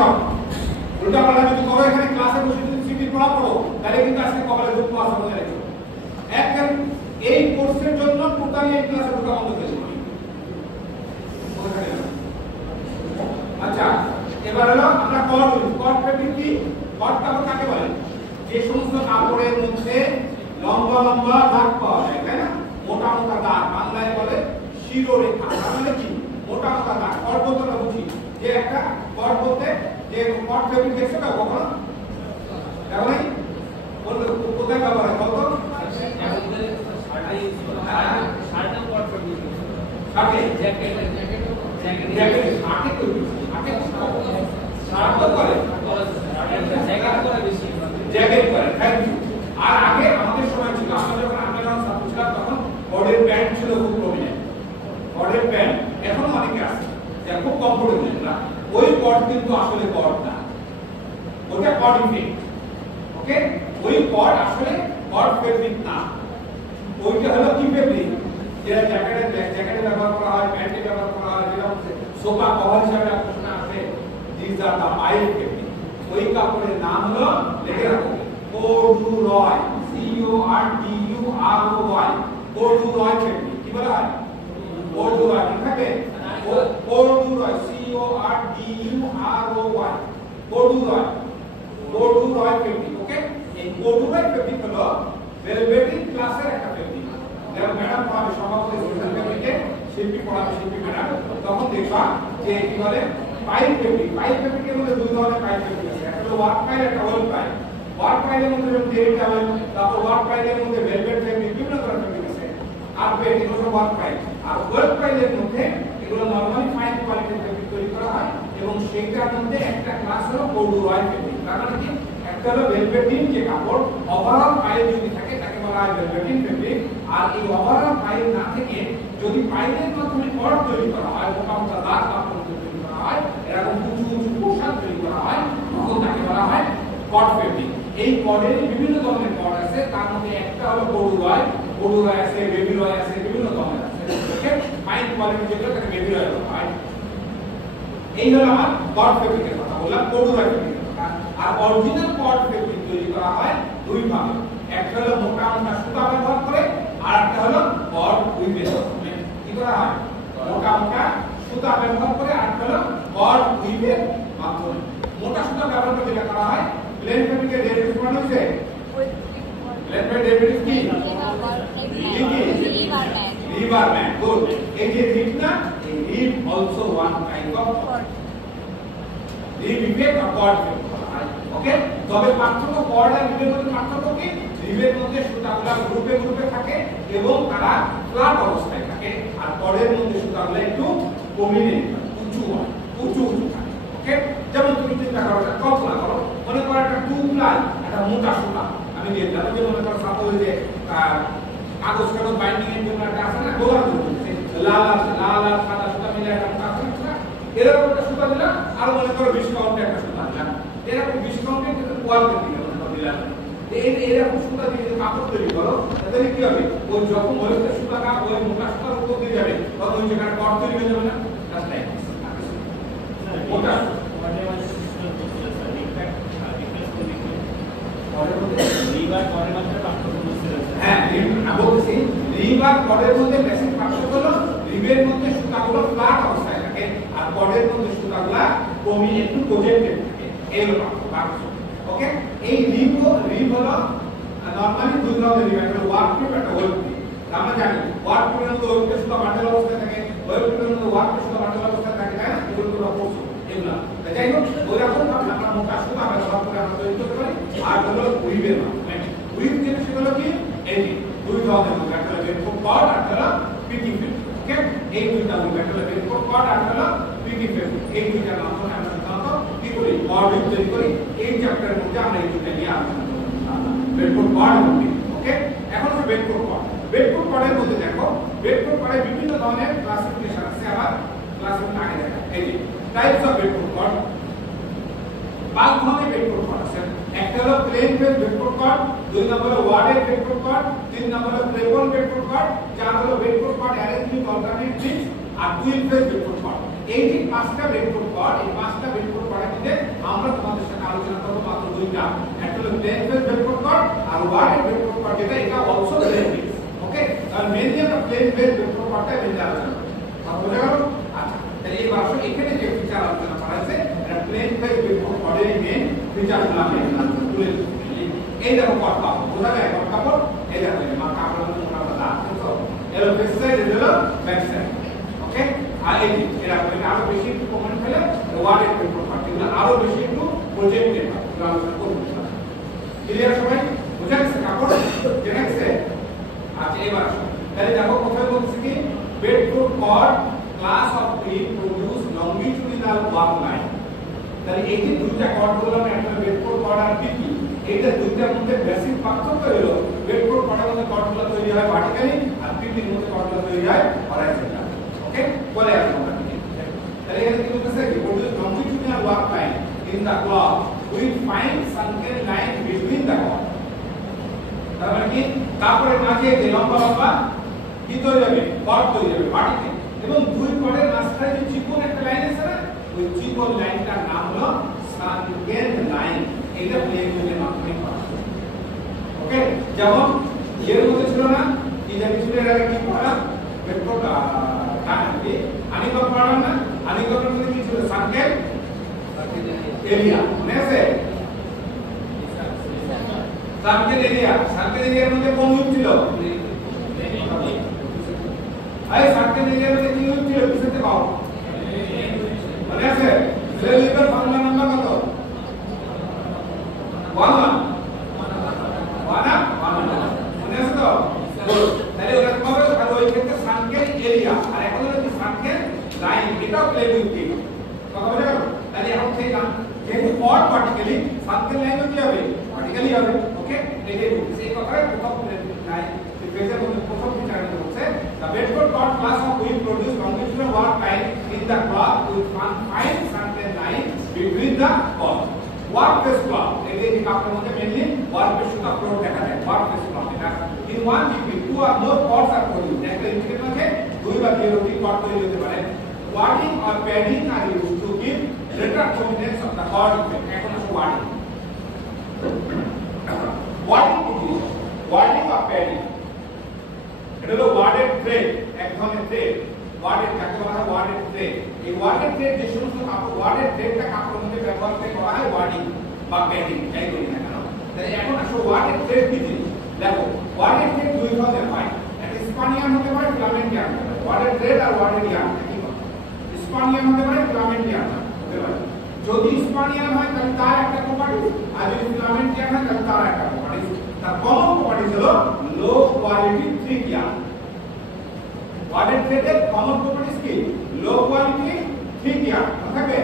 সব উল্টা পাল্টা যদি করো এখানে ক্লাসে বসে যদি সিটি পড়া পড়ো তাহলে কিন্তু আজকে কপালে দুঃখ আছে মনে রাখো। এখন এই কোর্সের জন্য টোটালি এই ক্লাসে ঢোকা বন্ধ করে দিই। আচ্ছা এবার হলো আমরা কর্ড ফেব্রিক কি? কর্ড কাপড় কাকে বলে? যে সমস্ত কাপড়ের মধ্যে লম্বা লম্বা দাগ পাওয়া যায়, তাই না? মোটা মোটা দাগ, বাংলায় বলে শিরোরেখা। তাহলে কি মোটা মোটা দাগ? কর্ড বলতে আমরা বুঝি যে একটা কর্ড বলতে যে কর্ড ফেব্রিক দেখছো না কখনো? দেখো নাই? কোথায় ব্যবহার হয় বলতো? শার্টে কর্ড ফেব্রিক, শার্টে জ্যাকেট শার্টে তো শার্ট তো করে জ্যাকেট করে। Thank you. আর আগে আমাদের সময় ছিল, আমরা যখন ছাত্র ছিলাম তখন কর্ডের প্যান্ট ছিল খুব প্রমিনেন্ট, কর্ডের প্যান্ট এখন অনেকে আছে যা খুব কমফোর্টেবল না। ওই কর্ড কিন্তু আসলে কর্ড না, ওটা কর্ড ইফেক্ট। ওকে, ওই কর্ড আসলে কর্ড ফেব্রিক না, ওইটা হলো কি ফেব্রিক? যেটা জ্যাকেটে ব্যবহার করা হয়, প্যান্টে ব্যবহার করা হয়, যেটা সোফা কভার হিসেবে প্রশ্ন আসে, this are the pile fabric. ওই কাপড়ের নাম হলো, লিখে রাখো, কর্ডুরয়, CORDUROY, কর্ডুরয় ফেব্রিক। কি বলা হয়? কর্ডুরয়। মনে থাকে? Corduroy, CORDUROY, corduroy, corduroy fabric. Okay, এই কর্ডুরয় ফেব্রিক হলো ভেলভেটিন ক্লাসের একটা ফেব্রিক। যখন ম্যাডাম পড়াবে সভাপতি সোশ্যাল ফেব্রিকে, শিল্পী পড়াবে শিল্পী ম্যাডাম, তখন দেখবা যে কি বলে পাইল ফেব্রিক। পাইল ফেব্রিকের মধ্যে দুই ধরনের পাইল ফেব্রিক আছে, একটা হলো ওয়ার্ক পাইল, একটা ওয়েল পাইল। ওয়ার্ক পাইলের মধ্যে যেমন টেরি টাওয়েল, তারপর ওয়ার্ক পাইলের মধ্যে ভেলভেট ফেব্রিক, বিভিন্ন ধরনের ফেব্রিক আছে। কার্পেট, এগুলো সব ওয়ার্ক পাইল। আর ওয়েল পাইলের মধ্যে এগুলো নরমালি ফাইন কোয়ালিটির ফেব্রিক তৈরি করা হয়, এবং সেইটার মধ্যে একটা ক্লাস হলো কর্ডুরয় ফেব্রিক। তার মানে কি? একটা হলো ভেলভেটিন যে কাপড়, ওভারঅল পাইল যদি থাকে তাকে বলা হয় ভেলভেটিন ফেব্রিক। আর এই ওভারঅল পাইল না থেকে যদি পাইলের মাধ্যমে কর্ড তৈরি করা হয়, মোটা মোটা দাগ কাপড় তৈরি করা হয়, এরকম উঁচু উঁচু পোশাক তৈরি করা হয়, তখন তাকে বলা হয় কর্ড ফেব্রিক। এই কর্ডের বিভিন্ন ধরনের কর্ড আছে, তার মধ্যে একটা হলো কর্ডুরয়, কর্ডুরয় আছে, বেবি রয় আছে, বিভিন্ন ধরনের আছে। ওকে, ফাইন কোয়ালিটি যেগুলো তাকে বেবি রয় বলা হয়। এই হলো আমার কর্ড ফেব্রিকের কথা বললাম, কর্ডুরয় ফেব্রিকের কথা। আর অরিজিনাল কর্ড ফেব্রিক তৈরি করা হয় দুই ভাবে, একটা হলো মোটা মোটা সুতা ব্যবহার করে, আর একটা হলো কর্ড উইভের মাধ্যমে। কি করা হয়? মোটা মোটা সুতা ব্যবহার করে, আর একটা হলো কর্ড উইভের মাধ্যমে। মোটা সুতা ব্যবহার করে যেটা করা হয়, প্লেন ফেব্রিকের ডেরিভেটিভ মানে হচ্ছে প্লেন ফেব্রিক ডেরিভেটিভ কি? রিবার ম্যান। গুড। এই যে রিব না, এই rib also one kind of rib effect or cord effect. Okay, তবে পার্থক্য কর্ড আর রিবের মধ্যে পার্থক্য কি? রিবের মধ্যে সুতাগুলো গ্রুপে গ্রুপে থাকে এবং তারা ফ্ল্যাট অবস্থায় থাকে, আর কর্ডের মধ্যে সুতাগুলো একটু প্রমিনেন্ট, উঁচু হয়, উঁচু উঁচু থাকে। ওকে, যেমন তুমি চিন্তা করো, কল্পনা করো, মনে করো একটা টু প্লাই, একটা মোটা সুতা আমি দিয়ে দিলাম, যে মনে করো সাপোজ যে কাগজ কাগজ বাইন্ডিং এর জন্য একটা আছে না, গোলাপ লাল লাল আর সাদা সুতা মিলে একটা মোটা সুতা, এরকম একটা সুতা দিলাম। আর মনে করো 20 কাউন্টে একটা সুতা দিলাম, এরকম 20 কাউন্টে কিন্তু কোয়ালিটি দিলাম দিলাম। এরকম সুতা দিয়ে যদি কাপড় তৈরি করো, তাহলে কি হবে? ওই যখন ওই সুতাটা ওই মোটা সুতার উপর দিয়ে যাবে, তখন ওই জায়গায় কর্ড তৈরি হয়ে যাবে না? জাস্ট লাইক মোটা হ্যাঁ, বলছি রিব আর কর্ডের মধ্যে বেসিক পার্থক্য হলো রিবের মধ্যে সুতাগুলো ফ্ল্যাট অবস্থায় থাকে, আর কর্ডের মধ্যে সুতাগুলো কমিয়ে একটু প্রজেক্টেড থাকে। এই হলো পার্থক্য। ওকে, এই রিব হলো নরমালি দুই ধরনের রিব, একটা ওয়ার্ক রিব, একটা ওয়েভ রিব। আমরা জানি ওয়ার্ক রিবের মধ্যে ওয়েভ সুতা বান্ডেল অবস্থায় থাকে, ওয়েভ রিবের মধ্যে ওয়ার্ক সুতা বান্ডেল অবস্থায় থাকে, তাই না? এগুলো তো পড়ছো এগুলা। যাই হোক, ওই রকম ভাবে আমরা মোটা সুতা ব্যবহার করে আমরা তৈরি করতে পারি। আর হলো উইভের মাধ্যমে। উইভ জিনিস হলো কি? এই দুই ধরনের মধ্যে, একটা হলো বেডফোর্ড কর্ড, আর একটা হলো পিকিং ফেব্রিক। ওকে, এই দুইটা উইভ, একটা হলো বেডফোর্ড কর্ড, আর একটা হলো পিকিং ফেব্রিক। এই দুইটার মাধ্যমে আমরা সাধারণত কি করি? কর্ড তৈরি করি। এই চ্যাপ্টারের মধ্যে আমরা এই দুইটা নিয়ে আলোচনা করব, বেডফোর্ড কর্ড এবং পিকিং। ওকে, এখন হলো বেডফোর্ড কর্ড। বেডফোর্ড কর্ডের মধ্যে দেখো, বেডফোর্ড কর্ডে বিভিন্ন ধরনের ক্লাসিফিকেশন আছে। আবার ক্লাসিফিকেশন আগে দেখা, এই যে টাইপস অফ বেডফোর্ড কর্ড। 5 ধরনের বেডফোর্ড কর্ড আছে। একটা হলো প্লেন বেডফোর্ড কর্ড, 2 নম্বর হলো ওয়ার্ডেড বেডফোর্ড কর্ড, 3 নম্বর হলো প্লেবল বেডফোর্ড কর্ড, 4 হলো Bedford cord arrange with alternate leaves, আর টুইন ফেস বেডফোর্ড কর্ড। এই যে 5টা বেডফোর্ড কর্ড, এই 5টা বেডফোর্ড কর্ডের মধ্যে আমরা তোমাদের সাথে আলোচনা করব মাত্র দুইটা, একটা হলো প্লেন ফেজ ভেক্টর কর্ড আর ওয়ার্ডেড ভেক্টর কর্ড, যেটা এটা অলসো প্লেন ফেজ। ওকে, তাহলে মেইনলি আমরা প্লেন ফেজ ভেক্টর কর্ডটা মেইনলি আলোচনা করব। বুঝা গেল? আচ্ছা, তাহলে এই বারো এখানে যে ফিচার আলোচনা করা আছে এটা প্লেন ফেজ ভেক্টর কর্ডের মেইন ফিচারগুলো আমি আলোচনা তুলে ধরছি। এই দেখো কর্ড পাবো, বোঝা যায় কর্ড পাবো, এই দেখো মা কাপড়ের মধ্যে আমরা দাগ দিছো, এর ফেস সাইড এর ব্যাক সাইড। ওকে, আর এই এরা আরো বেশি একটু কমেন্ট ফেলে ওয়ার্ডেড ভেক্টর কর্ড এগুলো আরো বেশি একটু প্রজেক্টেড আলোচনা করব। ক্লিয়ার সবাই? বুঝা গেছে কাপড় যেটা গেছে? আচ্ছা, এবার তাহলে দেখো কোথায় বলছি কি vector cord class of P produce longitudinal work line. তাহলে এই যে দুইটা কর্ড বললাম, একটা ভেক্টর কর্ড আর পিপি, এইটা দুইটার মধ্যে বেসিক পার্থক্য হলো ভেক্টর কর্ডের মধ্যে কর্ডগুলো তৈরি হয় ভার্টিক্যালি আর পিপির মধ্যে কর্ডগুলো তৈরি হয় হরাইজন্টালি। ওকে, বলে আসবো আমরা কি। তাহলে এখানে কি বলতেছে কি produce longitudinal work line in the cloth with fine sunken line between the cord. তার মানে কি তারপরে মাঝে যে লম্বা লম্বা কি তৈরি হবে, কর্ড তৈরি হবে ভার্টিক্যালি, এবং দুই কর্ডের মাঝখানে যে চিকন একটা লাইন আছে না, ওই চিকন লাইনটার নাম হলো সানকেন লাইন। এটা প্লেন ফেজের মাধ্যমে করা। ওকে, যেমন এর মধ্যে ছিল না কি জানি ছিল, এর আগে কি পড়া ভেক্টর কানেক্টে আনিকট পড়ালাম না, আনিকটের মধ্যে কি ছিল সানকেন এরিয়া, মনে আছে? সানকেন এরিয়ার মধ্যে কোন ইউনিট ছিল? এই সানকেন এরিয়ার মধ্যে কি ইউনিট ছিল? বুঝতে পাও মনে আছে? রিলেটিভ ফর্মুলা নাম্বার কত? 1 মনে আছে তো? তাহলে ওটা হবে আর ওই ক্ষেত্রে সানকেন এরিয়া, আর এখন হলো কি সানকেন লাইন, এটাও প্লেন উইথ কথা বলে গেল। তাহলে এখন সেই যেহেতু কর্ড ভার্টিক্যালি, সানকেন লাইনও কি হবে? ভার্টিক্যালি হবে। ওকে, এটাই বলছি এই কথাটা প্রথম লাইন ফেজের মধ্যে প্রথম ফিচার হচ্ছে the vector chord class of will produce longitudinal work line in the cloth with one fine sunken line between the chord. Work face cloth, এই যে কাপড়ের মধ্যে মেইনলি ওয়ার্ক ফেস সুতা প্লট দেখা যায়, ওয়ার্ক ফেস ক্লথ। এটা in one between two or more chords are produced, একটা indicator আছে দুই বা তিনটি chord তৈরি হতে পারে। Wording or padding are used to give greater prominence of the chord effect. এখন আসো wording কি? wording or padding, এটা হলো ওয়ার্ডেড থ্রেড, এক ধরনের থ্রেড। ওয়ার্ডেড কাকে বলা হয়? ওয়ার্ডেড থ্রেড। এই ওয়ার্ডেড থ্রেড যে সমস্ত কাপড় ওয়ার্ডেড থ্রেডটা কাপড়ের মধ্যে ব্যবহার করে করা হয় ওয়ার্ডিং বা প্যাডিং, যাই বলি না কেন। তাহলে এখন আসো ওয়ার্ডেড থ্রেড কি জিনিস। দেখো ওয়ার্ডেড থ্রেড দুই ধরনের হয়, একটা স্পানিয়ান হতে পারে, ফিলামেন্টিয়ান হতে পারে। ওয়ার্ডেড থ্রেড আর ওয়ার্ডেড ইয়ার্ন কি হয়? স্পানিয়ান হতে পারে, ফিলামেন্টিয়ান হতে পারে। যদি স্পানিয়ান হয় তাহলে তার একটা প্রপার্টি, আর যদি ফিলামেন্টিয়ান হয় তাহলে তার একটা প্রপার্টি। তার কমন প্রপার্টি হলো লো কোয়ালিটি থ্রিক ইয়ার্ন। ওয়ার্ডেড থ্রেডের কমন প্রপার্টিজ কি? লো কোয়ালিটি থ্রিক ইয়ার্ন থাকবে।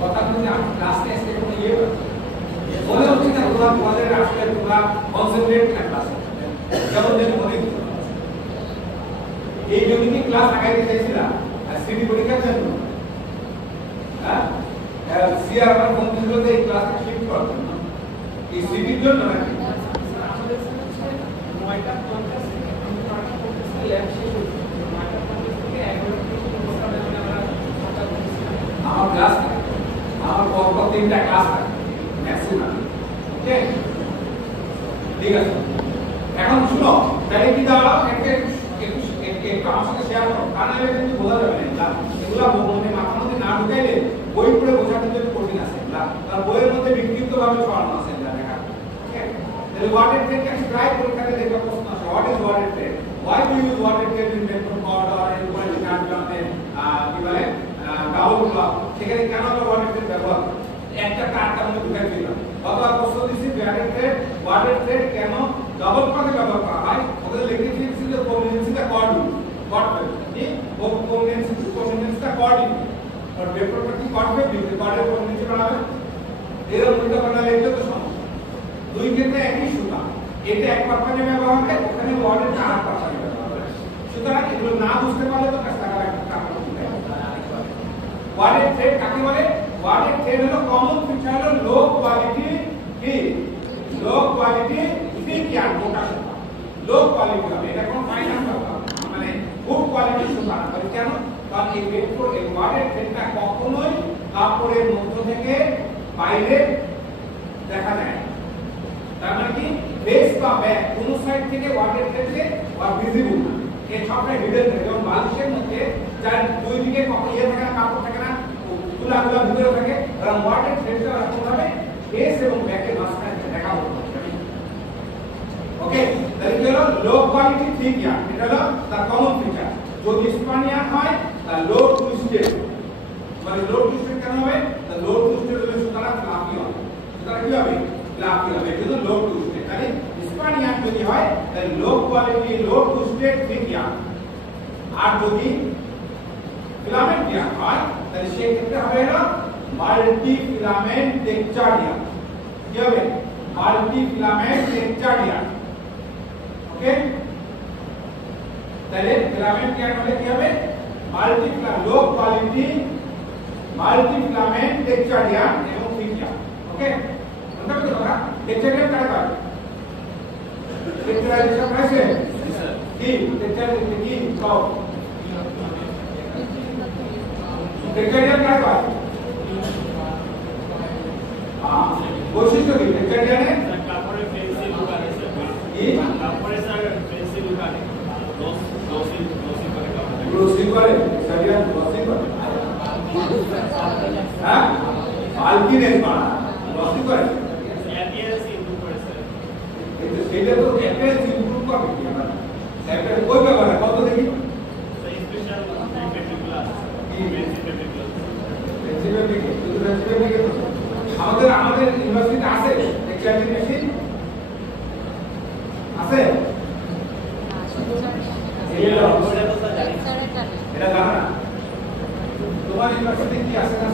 কথা বলতে আমি ক্লাসে এসে কোনো ইয়ে বলে হচ্ছে না, তোমাদের আসলে তোমরা কনসেন্ট্রেট না ক্লাসে, যেমন যেন মনে হতো এই জন্য কি ক্লাস আগাইতে চাইছিলাম আর সিটি পরীক্ষার জন্য। হ্যাঁ, সিআর আমার ফোন দিছিল যে এই ক্লাসটা শিফট করতে এই সিটির জন্য নাকি আমাদের হচ্ছে 9:50 ল্যাব শেষ হচ্ছে, 9:50 থেকে 11:00 আমরা আমার ক্লাস আমার পর তিনটা ক্লাস থাকে ম্যাক্সিমাম। ওকে, ঠিক আছে। এখন শুনো, তাহলে কি দাও একটু আমার সাথে শেয়ার করো, কারণ এটা কিন্তু বোঝা যাবে না এগুলা মনে মাথার মধ্যে না ঢুকাইলে বই পড়ে বোঝা কিন্তু একটু কঠিন আছে। তার বইয়ের মধ্যে বিক্ষিপ্ত ভাবে ছড়ানো আছে দেখা। ওকে, তাহলে ওয়ার্ডেড থ্রেড প্রায় পরীক্ষাতে দেখে প্রশ্ন আসে, what is worded thread, why do you use worded thread in vector chord or in quality diagram কি বলে ডাবল ক্লক, সেখানে কেন আমরা ওয়ার্ডেড থ্রেড ব্যবহার করি? একটা কারটা মধ্যে ঢুকাই দিলাম। বাবা প্রশ্ন দিছি ওয়ার্ডেড থ্রেড কেন ডাবল ক্লকে ব্যবহার করা হয়? ওদের লিখে দিয়েছি যে কোভিলেন্সিটা কর্ড কি কোভিলেন্সিটা কর্ড और पेपर पर की कॉर्ड पे कॉर्ड पर नीचे বানাবে এর মধ্যে বানালে এটা তো সমস্যা। দুই ক্ষেত্রে একই সুতা, এটা এক পাতানে ব্যবহার হবে, ওখানে ওয়ার্ডের চার পাতানে ব্যবহার হবে। সুতরাং এগুলো না বুঝতে পারলে তো কাজ টাকা লাগবে। ওয়ার্ডের থ্রেড কাকে বলে? ওয়ার্ডের থ্রেড হলো কমন ফিচার হলো লো কোয়ালিটি কি লো কোয়ালিটি থিক ইয়ার্ন মোটা সুতা। লো কোয়ালিটি হবে, এটা কোন ফাইনাল সুতা মানে গুড কোয়ালিটি সুতা না, এই ভেক্টর এই ওয়ার্ডের থ্রেডটা কখনোই কাপড়ের মধ্য থেকে বাইরে দেখা যায় না। তার মানে কি ফেস বা ব্যাক কোন সাইড থেকে ওয়ার্ডের থ্রেডে বা ভিজিবল না, এই সবটা হিডেন থাকে। যেমন বালিশের মধ্যে যার দুই দিকে কখনো ইয়ে থাকে না, কাপড় থাকে না, তুলাগুলো ভিতরে থাকে, কারণ ওয়ার্ডের থ্রেডটা এরকম ভাবে ফেস এবং ব্যাকের মাঝখানে দেখা হতো। ওকে, তাহলে কি হলো লো কোয়ালিটি থিক ইয়ার্ন, এটা হলো তার কমন ফিচার। যদি স্পানিয়ান হয় তাহলে লো টুইস্টেড, মানে লো টুইস্টেড কেন হবে? তাহলে লো টুইস্টেড হলে সুতরাং ফ্লাফি হবে, সুতরাং কি হবে? ফ্লাফি হবে, এটা হলো লো টুইস্টেড। তাহলে স্পানিয়ান যদি হয় তাহলে low quality low twisted thick yarn. আর যদি ফিলামেন্ট ইয়ার্ন হয় তাহলে সেই ক্ষেত্রে হবে হলো মাল্টি ফিলামেন্ট টেক্সচার ইয়ার্ন। কি হবে? Multi filament texture yarn. Okay, তাহলে ফিলামেন্ট ইয়ার্ন হলে কি হবে? Multi low quality multi filament texture yarn এবং থিক ইয়ার্ন। ওকে, মনে রাখতে হবে টেক্সচার ইয়ার্ন কারা করে? টেক্সচারাইজেশন হয়েছে কি টেক্সচার কি কও টেক্সচার ইয়ার্ন কারা করে? হ্যাঁ, বৈশিষ্ট্য কি টেক্সচার ইয়ার্নে? কাপড়ে পেন্সিল ঢুকানো স্যার, কি কাপড়ে স্যার পেন্সিল ঢুকানো গ্লসি করে কাপড় গ্লোসি করে সারিয়া গ্লোসি করে, হ্যাঁ আলকিনেস বানা গ্লোসি করে, অ্যাপিয়ারেন্স ইমপ্রুভ করে স্যার। কিন্তু সেটা তো অ্যাপিয়ারেন্স ইমপ্রুভ করবে কি আমরা অ্যাপিয়ারেন্স কই ব্যাপারে কত দেখি স্পেশাল রিফ্লেক্টিভ গ্লাস, কি রিফ্লেক্টিভ গ্লাস প্রিন্সিপাল থেকে শুধু প্রিন্সিপাল থেকে তো আমাদের ইউনিভার্সিটিতে আছে টেক্সচার মেশিন আছে, এটা জানা না তোমার ইউনিভার্সিটি কি আছে না?